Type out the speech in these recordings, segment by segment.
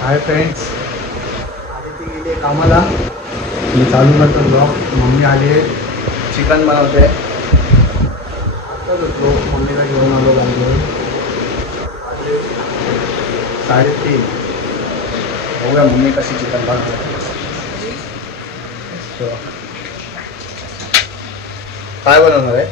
Hi friends, Aditi गेली कामाला. मी चालू करतो ब्लॉग. मम्मी आली आहे, चिकन बनवते. आत्ताच होतो, मम्मीला घेऊन आलो बँगलोर. 3:30. बघूया मम्मी कशी चिकन बनवते. काय बनवणार आहे?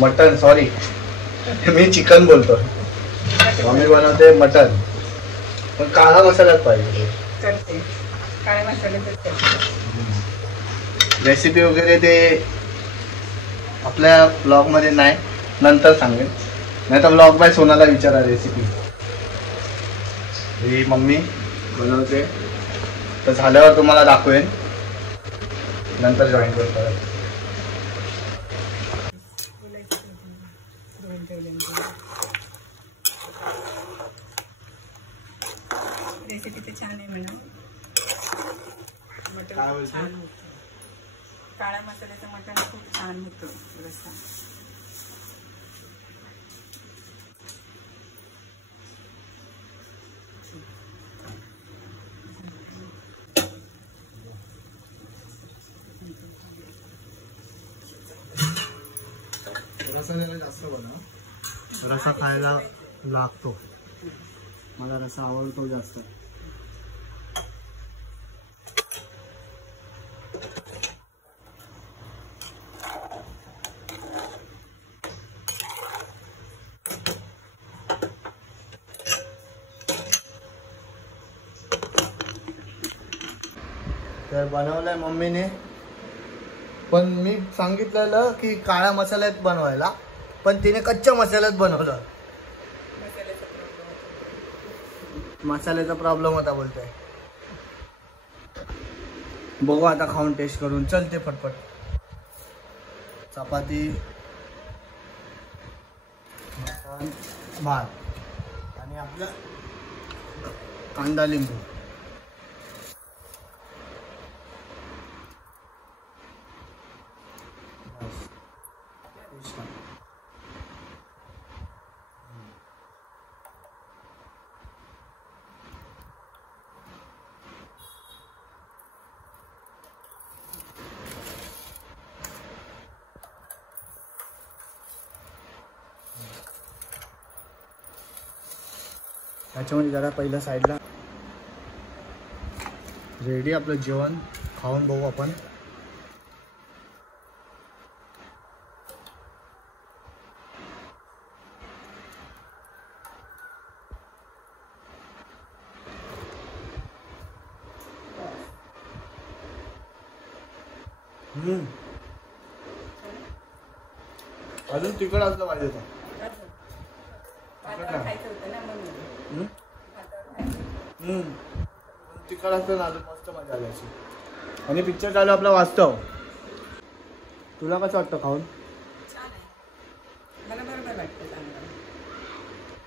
मटन. सॉरी, मी चिकन बोलतो. मम्मी बनवते मटन, पण काळा मसाल्यात पाहिजे. काळ्या मसाल्यात रेसिपी वगैरे ते आपल्या ब्लॉग मध्ये नाही, नंतर सांगेन. नाही तर ब्लॉग बाय सोनाला विचारा रेसिपी. ही मम्मी बनवते, तर झाल्यावर तुम्हाला दाखवेन. नंतर जॉईन करतो. रेसिपी तर छान आहे म्हणा. मटण खूप छान होतं. काळ्या मसाल्याचं मटण खूप छान होतं. रस्सा रसा जास्त बनव. रसा खायला लागतो. मला रसा आवडतो जास्त. तर बनवलंय मम्मीने, पण मी सांगितलेलं की काळ्या मसाल्यात बनवायला, पण तिने कच्च्या मसाल्यात बनवलं. मसाल्याचा प्रॉब्लेम होता बोलतोय. बघू आता खाऊन टेस्ट करून. चलते फटफट. चपाती, भात आणि आपला कांदा लिंबू. त्याच्यामध्ये जरा पहिल्या साईडला रेडी आपलं जेवण. खाऊन बघू आपण. अजून तिखट असलं पाहिजे तर. तिखट असतं ना, अजून मस्त मजा आली अशी. आणि पिक्चर चालू आपला वास्तव. तुला कसं वाटतं खाऊन? मला बरोबर वाटतं. चांगलं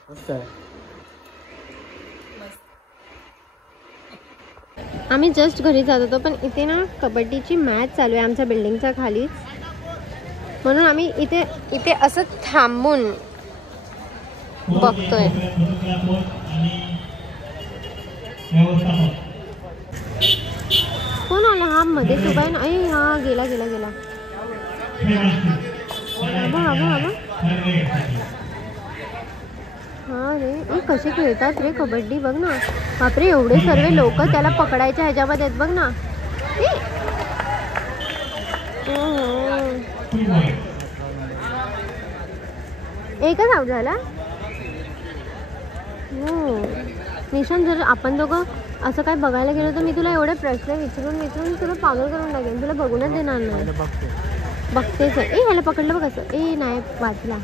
मस्त आहे. आम्ही जस्ट घरी जात होतो, पण इथे ना कबड्डीची मॅच चालू आहे आमच्या बिल्डिंगच्या खालीच. म्हणून आम्ही इथे असं थांबून बघतोय. कोण आला हा मध्ये उभा आहे ना? हा गेला. हा रे, कसे खेळतात रे कबड्डी. बघ ना, बापरे, एवढे सर्व लोक त्याला पकडायच्या ह्याच्यामध्ये आहेत. बघ ना. एकच आउट झाला. हो निशांत, जर आपण दोघं असं काय बघायला गेलो तर मी तुला एवढे प्रश्न विचारून तुला पागल करून टाकेन. तुला बघूनच देणार नाही. बघतेच आहे. ह्याला पकडलं बघ कसं. नाही वाचला.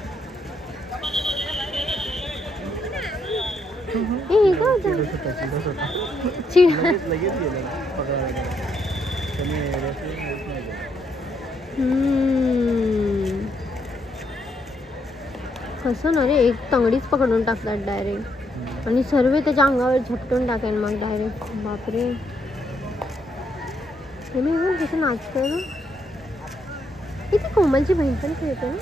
हे काय होतं? कसं ना रे, एक तंगडीच पकडून टाकतात डायरेक्ट. आणि सर्व त्याच्या अंगावर झपटून टाकेन मग डायरेक्ट. बापरे, मी कसं नाचतोय ना. इथे कोमलची बहीण पण खेळते ना.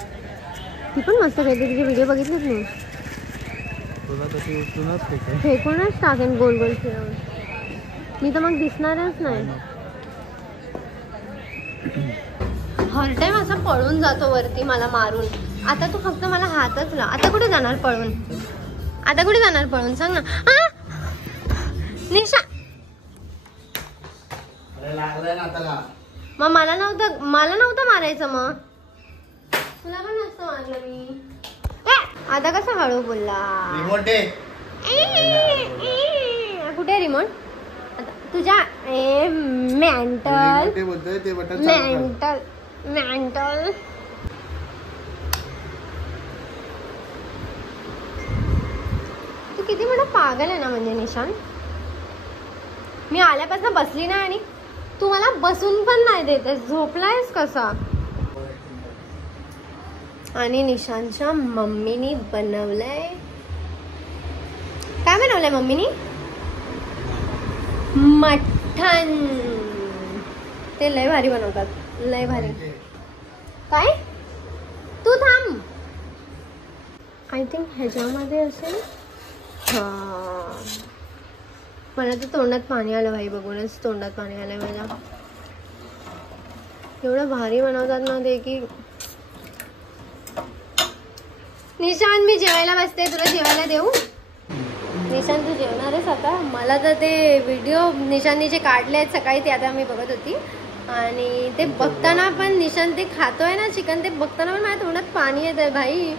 ती पण मस्त खेळते. तिचे व्हिडिओ बघितलेच नाही. तुला तशी उचलूनच फेकेल. फेकूनच टाकेन गोल गोल फिरवून. मी तर मग दिसणारच नाही. हर टाइम असा पळून जातो वरती मला मारून. आता तू फक्त मला हातच लाव. आता कुठे जाणार पळून? आता कुठे जाणार पळून सांग ना. निशा लागलाय ना आता. मग मला नव्हतं मारायचं. मग तुला पण नसतं मारलं मी. आता कसा हळू बोलला. रिमोट दे. कुठे रिमोट? आता तुझ्या मेंटल ते बोलतोय ते बटन मेंटल. तू किती मोठा पागल आहे ना. म्हणजे निशान, मी आल्यापासून बसली नाही आणि तू मला बसून पण नाही देते. झोपलायस कसा? आणि निशांतच्या मम्मीनी बनवलंय. काय बनवलंय मम्मीनी? मटण. ते लय भारी बनवतात, लय भारी. काय? तू थांब. आय थिंक ह्याच्यामध्ये असेल. हा, मला तर तोंडात पाणी आलं भाई. बघूनच तोंडात पाणी आलंय माझ्या. एवढं भारी बनवतात ना ते की. निशांत मी जेवायला बसते. तुला जेवायला देऊ? निशांत तू जेवणारच आता? मला तर ते व्हिडिओ निशांतने जे काढले आहेत सकाळी ते आता मी बघत होती. आणि ते बघताना पण निशांत ते खातोय ना चिकन, ते बघताना पण माझ्या तोंडात पाणी येत आहे भाई.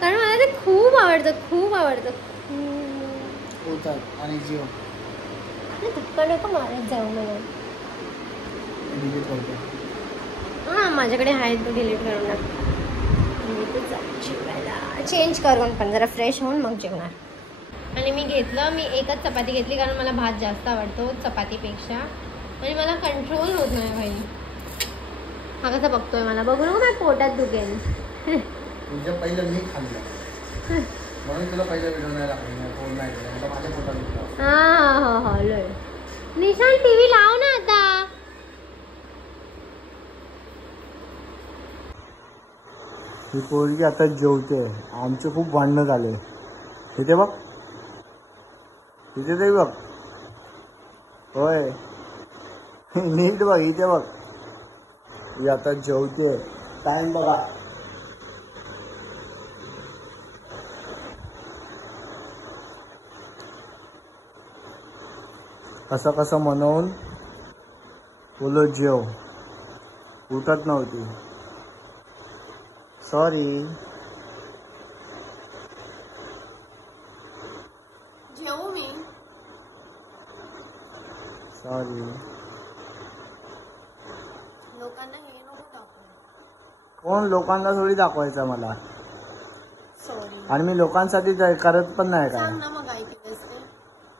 कारण मला ते खूप आवडतं, खूप आवडतं. आणि जीव धक्का नको मारत जाऊ मला. हां माझ्याकडे आहे, तो डिलीट करून टाक. मी ते जेवायला चेंज करून पण जरा फ्रेश होऊन मग जेवणार. आणि मी एकच चपाती घेतली कारण मला भात जास्त आवडतो चपातीपेक्षा. आणि मला कंट्रोल होत नाही भाई. हा कसा बघतोय मला. बघू नको माझ्या पोटात दुखेल. तुझ्या पहिलं मी खाल्लं म्हणून तुला पहिला व्हिडिओ नाही लागला. माझ्या पोटात हा लय. निशांत टीव्ही लाव ना आता. ही पोरगी आता जेवते. आमचे खूप भांडणं झाले. इथे बघ, इथे ते बघ. होय नीट बघ, इथे बघ. ही आता जेवते. टाइम बघा. असं कसं म्हणून बोलो जेव. उठत नव्हती. सॉरी. जेवू मी. सॉरी. लोकांना हे नको दाखवू. कोण लोकांना थोडी दाखवायचं मला. सॉरी. आणि मी लोकांसाठी करत पण नाही. काय सांग ना मग काय केलंस ते.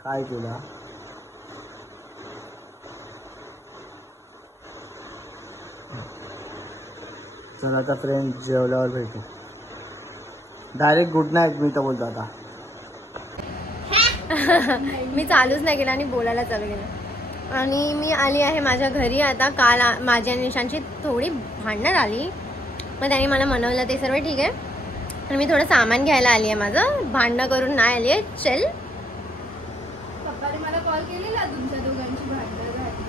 काय केलं? चल आता फ्रेंड जेवल्यावर भेटू. डायरेक्ट गुड नाईट मी तर बोलतो आता. मी चालूच नाही केलं आणि बोलायला चालू केलं. आणि मी आली आहे माझ्या घरी आता. काल माझ्या निशांची थोडी भांडण आली, मग त्यांनी मला मनवलं ते सर्व ठीक आहे. आणि मी थोडं सामान घ्यायला आली आहे माझं. भांडणं करून नाही आली आहे. चल. पप्पाने मला कॉल केलेला तुमच्या दोघांची भांडणं झाली.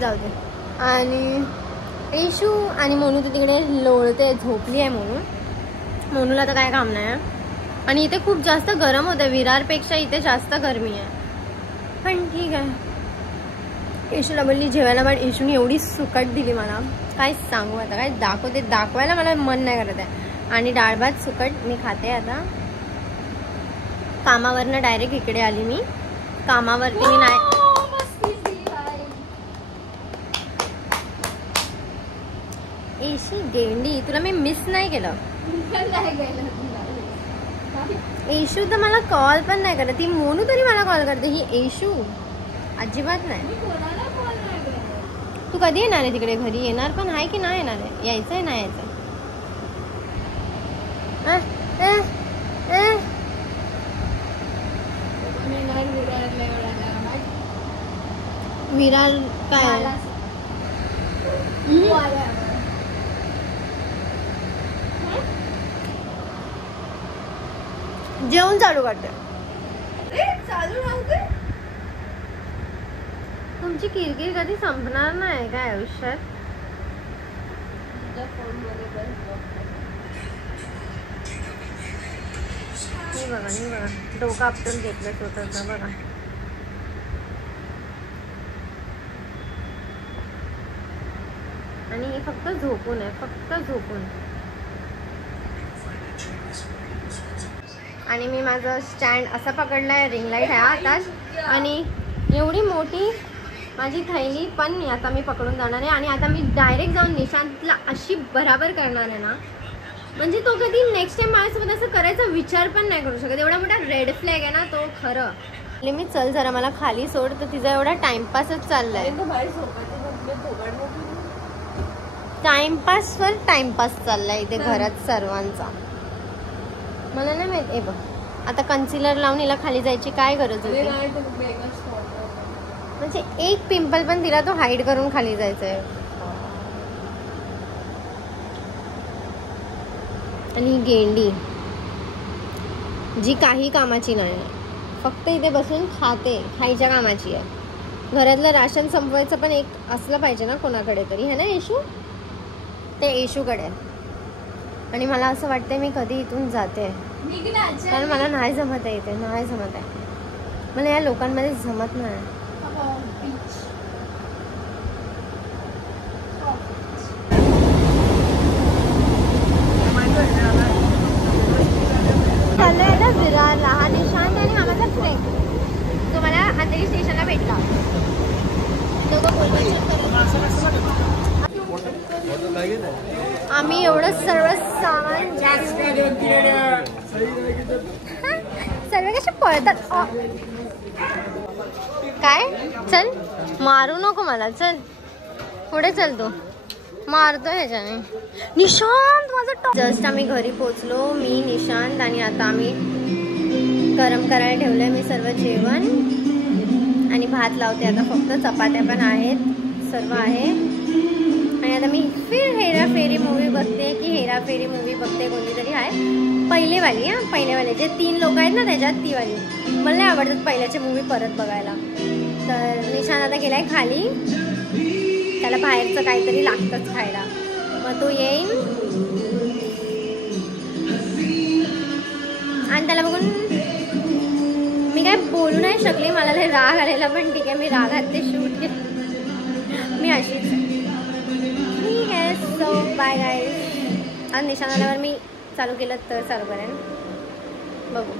जाऊ दे. आणि येशू आणि मोनू तर तिकडे लोळते, झोपली आहे मोनूला तर काय काम नाही. आणि इथे खूप जास्त गरम होतं. विरारपेक्षा इथे जास्त गरमी आहे. पण ठीक आहे. येशूला बोलली जेवायला, पण येशूने एवढी सुकट दिली मला काय सांगू. आता काय दाखवायला मला मन नाही करत आहे. आणि डाळ भात सुकट मी खाते आता. कामावरनं डायरेक्ट इकडे आली मी. कामावरती मी नाही. येशी गेंडी, तुला मी मिस नाही केलं. येशू तर मला कॉल पण नाही करत. ती मोनू तरी मला कॉल करते. ही येशू अजिबात नाही. तू कधी येणार आहे तिकडे घरी? येणार पण आहे की नाही येणार आहे? यायचं आहे नाही यायचं? विरार काय जेवण चालू करते. तुमची किरकिर कधी संपणार नाही काय आयुष्यात. हे बघा डोकं आपटून घेतलं स्वतःच बघा. आणि हे फक्त झोपून आहे, फक्त झोपून. आणि मी माझं स्टँड असं पकडलंय, रिंग लाईट आहे आताच. आणि एवढी मोठी माझी थैली पण आता मी पकडून जाणार आहे. आणि आता मी डायरेक्ट जाऊन निशांतला अशी बराबर करणार आहे ना, म्हणजे तो कधी नेक्स्ट टाइम माझ्यासोबत असं करायचा विचार पण नाही करू शकत. एवढा मोठा रेड फ्लॅग आहे ना तो. खरं मी चल जरा मला खाली सोड, तर तिचा एवढा टाइमपासच चाललाय. टाइमपासवर टाइमपास चाललाय इथे घरात सर्वांचा. मला नाही माहित. बघ आता कन्सिलर लावून हिला खाली जायची काय गरज होती. म्हणजे एक पिंपल पण तिला तो हाईड करून खाली जायचंय. आणि ही गेंडी जी काही कामाची नाही, फक्त इथे बसून खायच्या कामाची आहे. घरातलं राशन संपवायचं पण एक असलं पाहिजे ना कोणाकडे तरी, है ना येशू. ते येशूकडे. आणि मला असं वाटतंय मी कधी इथून जाते, कारण मला नाही जमत आहे इथे. नाही जमत आहे मला या लोकांमध्ये, जमत नाही. चाललोय ना विरारला. हा निशांत आणि हा माझा फ्रेंड, तो मला अंधेरी स्टेशनला भेटला. आम्ही एवढं सर्व सामान सर्व कसे पळतात. काय चल मारू नको मला, चल पुढे चल. तू मारतो ह्याच्याने. निशांत माझं टॉप. जस्ट आम्ही घरी पोचलो, मी निशांत. आणि आता आम्ही गरम करायला ठेवलंय मी सर्व जेवण. आणि भात लावते आता, फक्त चपात्या पण आहेत, सर्व आहे. आणि आता मी फिर हेराफेरी मूवी बघते, की हेराफेरी मूवी बघते कोणती तरी आहे पहिलेवाली. पहिलेवाले जे 3 लोक आहेत ना त्याच्यात, ती वाली. मला नाही आवडतात पहिल्याचे मूवी परत बघायला. तर निशांत आता गेलाय खाली, त्याला बाहेरचं काहीतरी लागतंच खायला. मग तो येईन आणि त्याला बघून मी काय बोलू नाही शकले. मला लय राग आलेला, पण ठीक आहे मी रागात ते शूट केलं. मी अशीच ठीक आहे. So bye guys. आणि निशांत आल्यावर मी चालू केलं तर चालू करेन, बघू.